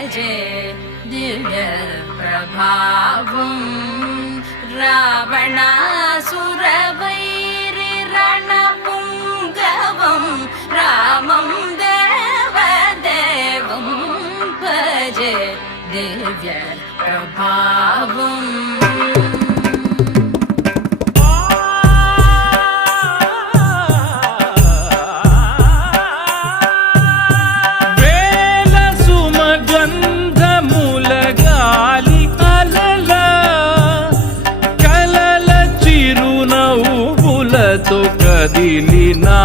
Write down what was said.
భజే దివ్య ప్రభావం రావణాసురవైరి రణపుంగవం రామం దేవదేవం భజే దివ్య ప్రభావం కదిలినా